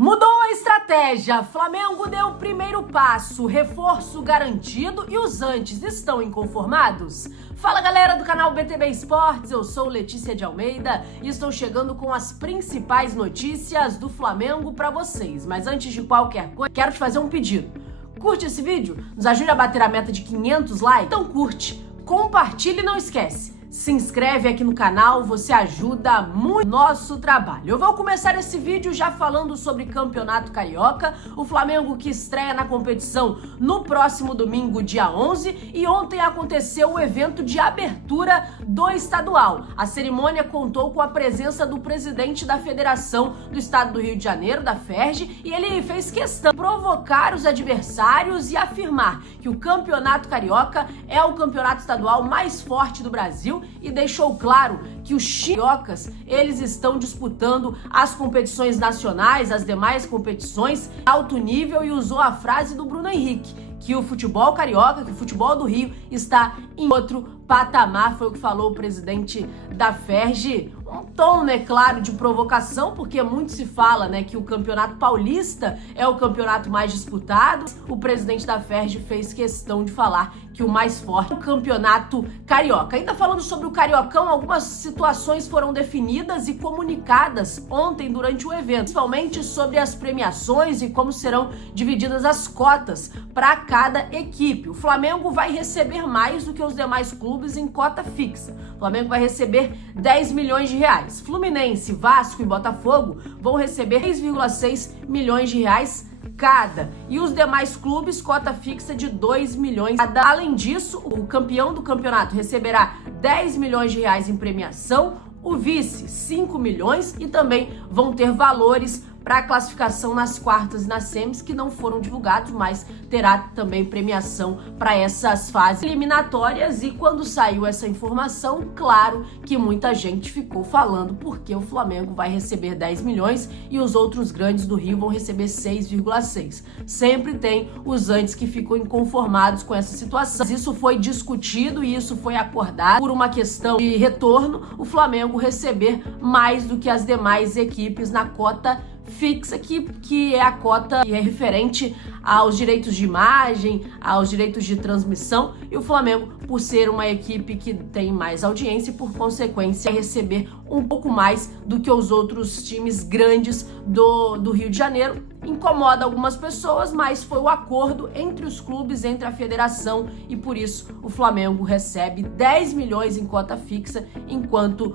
Mudou a estratégia, Flamengo deu o primeiro passo, reforço garantido e os antes estão inconformados? Fala galera do canal BTB Esportes, eu sou Letícia de Almeida e estou chegando com as principais notícias do Flamengo para vocês. Mas antes de qualquer coisa, quero te fazer um pedido. Curte esse vídeo? Nos ajude a bater a meta de 500 likes? Então curte, compartilha e não esquece. Se inscreve aqui no canal, você ajuda muito o nosso trabalho. Eu vou começar esse vídeo já falando sobre Campeonato Carioca, o Flamengo que estreia na competição no próximo domingo, dia 11, e ontem aconteceu o evento de abertura do estadual. A cerimônia contou com a presença do presidente da Federação do Estado do Rio de Janeiro, da FERJ, e ele fez questão de provocar os adversários e afirmar que o Campeonato Carioca é o campeonato estadual mais forte do Brasil e deixou claro que os cariocas, eles estão disputando as competições nacionais, as demais competições de alto nível, e usou a frase do Bruno Henrique, que o futebol carioca, que o futebol do Rio está em outro patamar, foi o que falou o presidente da FERJ. Um tom, né, claro, de provocação, porque muito se fala, né, que o Campeonato Paulista é o campeonato mais disputado. O presidente da FERJ fez questão de falar que o mais forte é o Campeonato Carioca. Ainda falando sobre o Cariocão, algumas situações foram definidas e comunicadas ontem durante o evento, principalmente sobre as premiações e como serão divididas as cotas para cada equipe. O Flamengo vai receber mais do que os demais clubes em cota fixa. O Flamengo vai receber 10 milhões de reais. Fluminense, Vasco e Botafogo vão receber 3,6 milhões de reais cada. E os demais clubes, cota fixa de 2 milhões cada. Além disso, o campeão do campeonato receberá 10 milhões de reais em premiação, o vice 5 milhões, e também vão ter valores para a classificação nas quartas e nas semis que não foram divulgados, mas terá também premiação para essas fases eliminatórias. E quando saiu essa informação, claro que muita gente ficou falando porque o Flamengo vai receber 10 milhões e os outros grandes do Rio vão receber 6,6. Sempre tem os antes que ficam inconformados com essa situação. Isso foi discutido e isso foi acordado por uma questão de retorno, o Flamengo receber mais do que as demais equipes na cota fixa, que é a cota que é referente aos direitos de imagem, aos direitos de transmissão, e o Flamengo, por ser uma equipe que tem mais audiência, por consequência, receber um pouco mais do que os outros times grandes do Rio de Janeiro. Incomoda algumas pessoas, mas foi o acordo entre os clubes, entre a federação, e por isso o Flamengo recebe 10 milhões em cota fixa, enquanto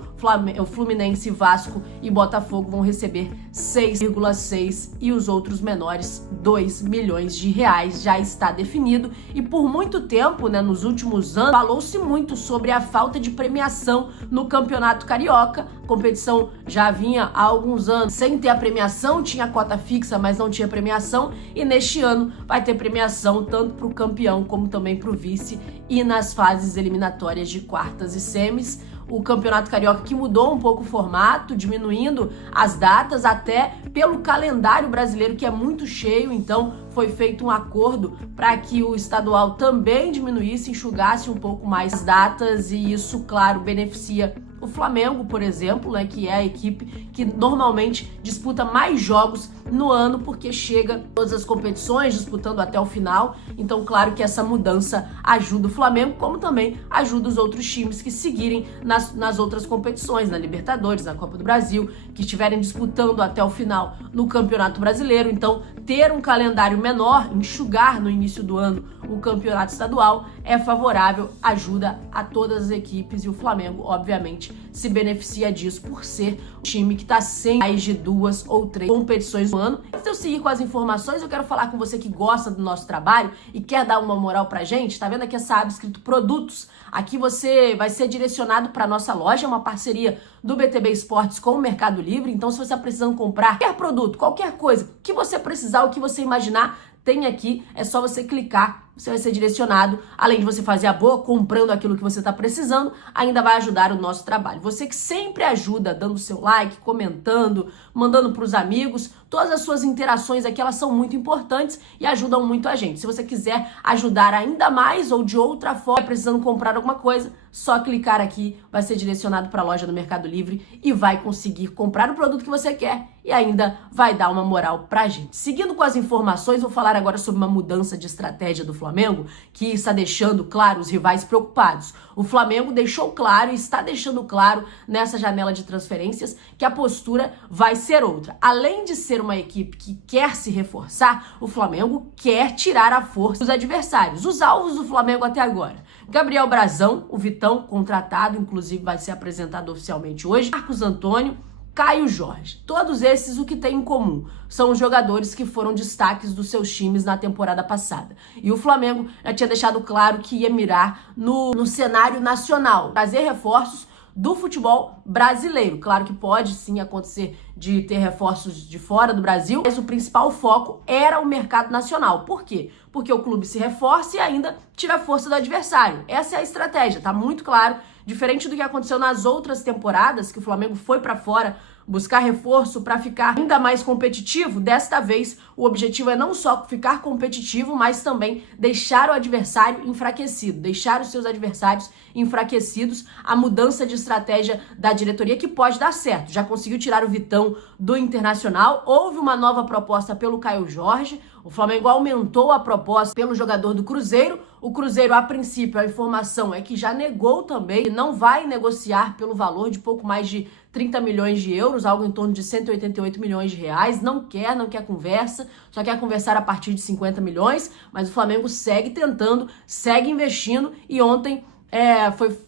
o Fluminense, Vasco e Botafogo vão receber 6,6 e os outros menores 2 milhões de reais. Já está definido, e por muito tempo, né, nos últimos anos, falou-se muito sobre a falta de premiação no Campeonato Carioca. A competição já vinha há alguns anos sem ter a premiação, tinha cota fixa, mas não tinha premiação, e neste ano vai ter premiação tanto para o campeão como também para o vice, e nas fases eliminatórias de quartas e semis. O Campeonato Carioca que mudou um pouco o formato, diminuindo as datas, até pelo calendário brasileiro que é muito cheio, então foi feito um acordo para que o estadual também diminuísse, enxugasse um pouco mais as datas, e isso, claro, beneficia o Flamengo, por exemplo, né, que é a equipe que normalmente disputa mais jogos no ano, porque chega todas as competições disputando até o final. Então, claro que essa mudança ajuda o Flamengo, como também ajuda os outros times que seguirem nas outras competições, na Libertadores, na Copa do Brasil, que estiverem disputando até o final no Campeonato Brasileiro. Então, ter um calendário menor, enxugar no início do ano o campeonato estadual é favorável, ajuda a todas as equipes, e o Flamengo, obviamente, se beneficia disso por ser um time que está sem mais de 2 ou 3 competições no ano. Antes de eu seguir com as informações, eu quero falar com você que gosta do nosso trabalho e quer dar uma moral pra gente. Tá vendo aqui essa aba escrito produtos? Aqui você vai ser direcionado para nossa loja, uma parceria do BTB Esportes com o Mercado Livre. Então, se você está precisando comprar qualquer produto, qualquer coisa que você precisar, o que você imaginar, tem aqui. É só você clicar você vai ser direcionado, além de você fazer a boa, comprando aquilo que você está precisando, ainda vai ajudar o nosso trabalho. Você que sempre ajuda dando seu like, comentando, mandando para os amigos, todas as suas interações aqui, elas são muito importantes e ajudam muito a gente. Se você quiser ajudar ainda mais ou de outra forma, precisando comprar alguma coisa, só clicar aqui, vai ser direcionado para a loja do Mercado Livre e vai conseguir comprar o produto que você quer e ainda vai dar uma moral pra gente. Seguindo com as informações, vou falar agora sobre uma mudança de estratégia do Flamengo que está deixando claro os rivais preocupados. O Flamengo deixou claro e está deixando claro nessa janela de transferências que a postura vai ser outra. Além de ser uma equipe que quer se reforçar, o Flamengo quer tirar a força dos adversários. Os alvos do Flamengo até agora: Gabriel Brazão, o Vitão, contratado, inclusive vai ser apresentado oficialmente hoje, Marcos Antônio, Caio Jorge. Todos esses, o que tem em comum? São os jogadores que foram destaques dos seus times na temporada passada. E o Flamengo já tinha deixado claro que ia mirar no cenário nacional, trazer reforços do futebol brasileiro. Claro que pode sim acontecer de ter reforços de fora do Brasil, mas o principal foco era o mercado nacional. Por quê? Porque o clube se reforça e ainda tira a força do adversário. Essa é a estratégia, tá muito claro. Diferente do que aconteceu nas outras temporadas, que o Flamengo foi pra fora buscar reforço para ficar ainda mais competitivo, desta vez o objetivo é não só ficar competitivo, mas também deixar o adversário enfraquecido, deixar os seus adversários enfraquecidos. A mudança de estratégia da diretoria que pode dar certo. Já conseguiu tirar o Vitão do Internacional, houve uma nova proposta pelo Caio Jorge, o Flamengo aumentou a proposta pelo jogador do Cruzeiro. O Cruzeiro, a princípio, a informação é que já negou também, não vai negociar pelo valor de pouco mais de 30 milhões de euros, algo em torno de 188 milhões de reais. Não quer conversa, só quer conversar a partir de 50 milhões, mas o Flamengo segue tentando, segue investindo e ontem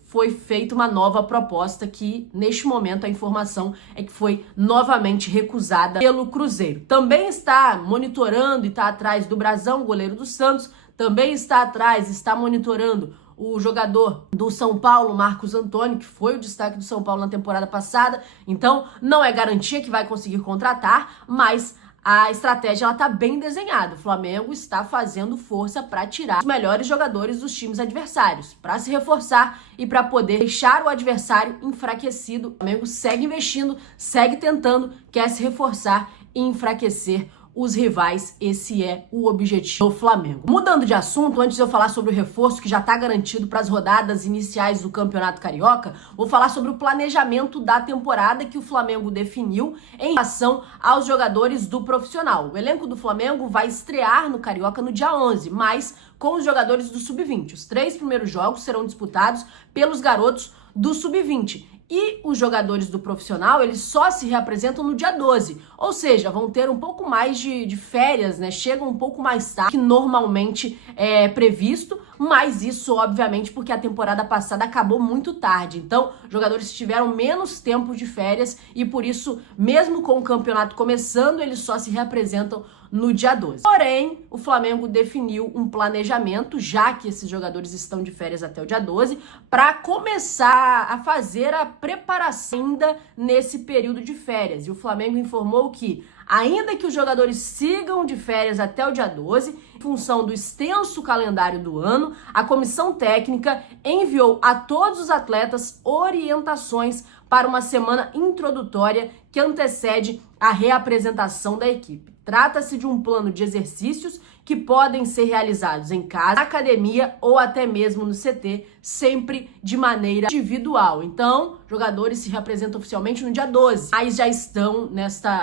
foi feita uma nova proposta que, neste momento, a informação é que foi novamente recusada pelo Cruzeiro. Também está monitorando e está atrás do Brazão, goleiro do Santos, também está monitorando o jogador do São Paulo, Marcos Antônio, que foi o destaque do São Paulo na temporada passada. Então, não é garantia que vai conseguir contratar, mas a estratégia está bem desenhada. O Flamengo está fazendo força para tirar os melhores jogadores dos times adversários, para se reforçar e para poder deixar o adversário enfraquecido. O Flamengo segue investindo, segue tentando, quer se reforçar e enfraquecer os rivais. Esse é o objetivo do Flamengo. Mudando de assunto, antes de eu falar sobre o reforço que já está garantido para as rodadas iniciais do Campeonato Carioca, vou falar sobre o planejamento da temporada que o Flamengo definiu em relação aos jogadores do profissional. O elenco do Flamengo vai estrear no Carioca no dia 11, mas com os jogadores do Sub-20. Os 3 primeiros jogos serão disputados pelos garotos do Sub-20. E os jogadores do profissional, eles só se reapresentam no dia 12. Ou seja, vão ter um pouco mais de férias, né? Chegam um pouco mais tarde que normalmente é previsto. Mas isso, obviamente, porque a temporada passada acabou muito tarde. Então, jogadores tiveram menos tempo de férias e por isso, mesmo com o campeonato começando, eles só se reapresentam no dia 12. Porém, o Flamengo definiu um planejamento, já que esses jogadores estão de férias até o dia 12, para começar a fazer a preparação ainda nesse período de férias. E o Flamengo informou que, ainda que os jogadores sigam de férias até o dia 12, em função do extenso calendário do ano, a comissão técnica enviou a todos os atletas orientações para uma semana introdutória que antecede a reapresentação da equipe. Trata-se de um plano de exercícios que podem ser realizados em casa, na academia ou até mesmo no CT, sempre de maneira individual. Então, jogadores se reapresentam oficialmente no dia 12, mas já estão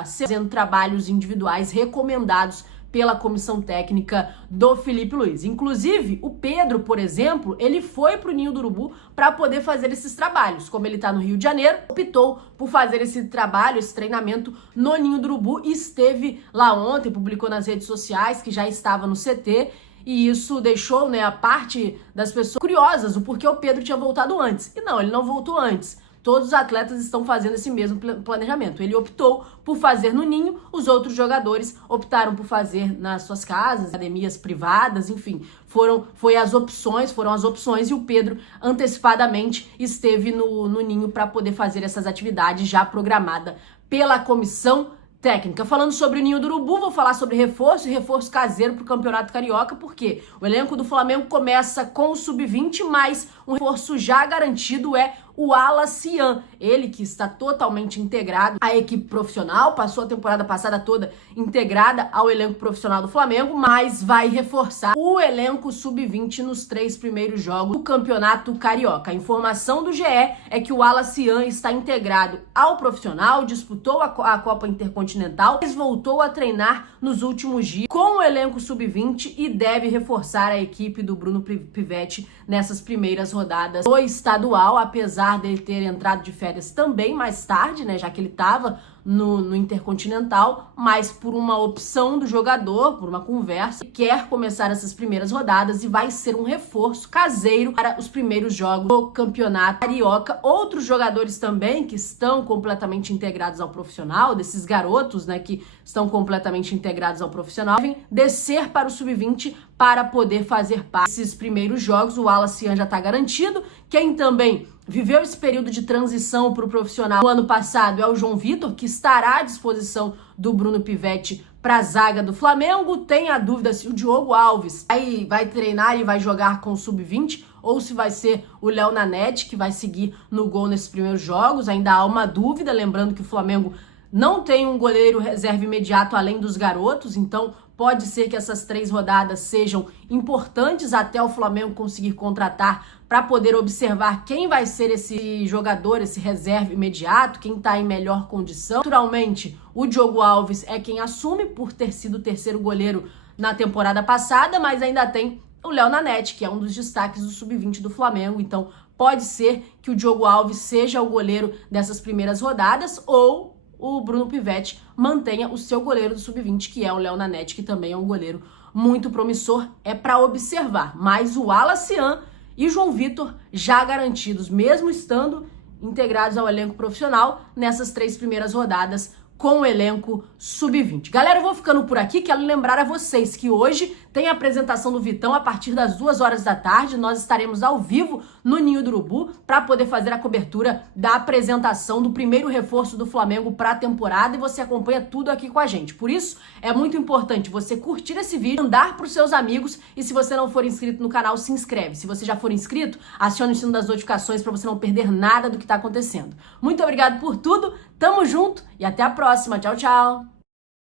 fazendo trabalhos individuais recomendados pela comissão técnica do Felipe Luiz. Inclusive, o Pedro, por exemplo, ele foi pro Ninho do Urubu para poder fazer esses trabalhos. Como ele tá no Rio de Janeiro, optou por fazer esse trabalho, esse treinamento no Ninho do Urubu e esteve lá ontem, publicou nas redes sociais que já estava no CT. E isso deixou, a parte das pessoas curiosas, o porquê o Pedro tinha voltado antes. E não, ele não voltou antes. Todos os atletas estão fazendo esse mesmo planejamento. Ele optou por fazer no Ninho, os outros jogadores optaram por fazer nas suas casas, academias privadas, enfim, foram as opções e o Pedro antecipadamente esteve no Ninho para poder fazer essas atividades já programada pela comissão técnica. Falando sobre o Ninho do Urubu, vou falar sobre reforço e reforço caseiro para o Campeonato Carioca, porque o elenco do Flamengo começa com o Sub-20, mas um reforço já garantido é o Alacian, ele que está totalmente integrado à equipe profissional, passou a temporada passada toda integrada ao elenco profissional do Flamengo, mas vai reforçar o elenco Sub-20 nos 3 primeiros jogos do Campeonato Carioca. A informação do GE é que o Alacian está integrado ao profissional, disputou a Copa Intercontinental, mas voltou a treinar nos últimos dias com o elenco Sub-20 e deve reforçar a equipe do Bruno Pivetti nessas primeiras rodadas do estadual, apesar dele ter entrado de férias também mais tarde, né, já que ele estava no Intercontinental, mas por uma opção do jogador, por uma conversa, quer começar essas primeiras rodadas e vai ser um reforço caseiro para os primeiros jogos do Campeonato Carioca. Outros jogadores também que estão completamente integrados ao profissional, desses garotos, né, que estão completamente integrados ao profissional, devem descer para o Sub-20 para poder fazer parte desses primeiros jogos. O Alacian já está garantido. Quem também viveu esse período de transição para o profissional no ano passado é o João Vitor, que estará à disposição do Bruno Pivetti para a zaga do Flamengo. Tem a dúvida se o Diogo Alves vai treinar e vai jogar com o Sub-20 ou se vai ser o Léo Nanete que vai seguir no gol nesses primeiros jogos. Ainda há uma dúvida, lembrando que o Flamengo não tem um goleiro reserva imediato além dos garotos, então pode ser que essas 3 rodadas sejam importantes até o Flamengo conseguir contratar para poder observar quem vai ser esse jogador, esse reserva imediato, quem está em melhor condição. Naturalmente, o Diogo Alves é quem assume por ter sido o terceiro goleiro na temporada passada, mas ainda tem o Léo Nanete, que é um dos destaques do Sub-20 do Flamengo, então pode ser que o Diogo Alves seja o goleiro dessas primeiras rodadas ou o Bruno Pivetti mantenha o seu goleiro do Sub-20, que é o Léo Nanete, que também é um goleiro muito promissor, é para observar. Mas o Alacian e João Vitor já garantidos, mesmo estando integrados ao elenco profissional nessas 3 primeiras rodadas com o elenco Sub-20. Galera, eu vou ficando por aqui. Quero lembrar a vocês que hoje tem a apresentação do Vitão a partir das 2 horas da tarde. Nós estaremos ao vivo no Ninho do Urubu para poder fazer a cobertura da apresentação do primeiro reforço do Flamengo para a temporada e você acompanha tudo aqui com a gente. Por isso, é muito importante você curtir esse vídeo, mandar para os seus amigos e se você não for inscrito no canal, se inscreve. Se você já for inscrito, acione o sino das notificações para você não perder nada do que está acontecendo. Muito obrigado por tudo, tamo junto e até a próxima. Tchau, tchau!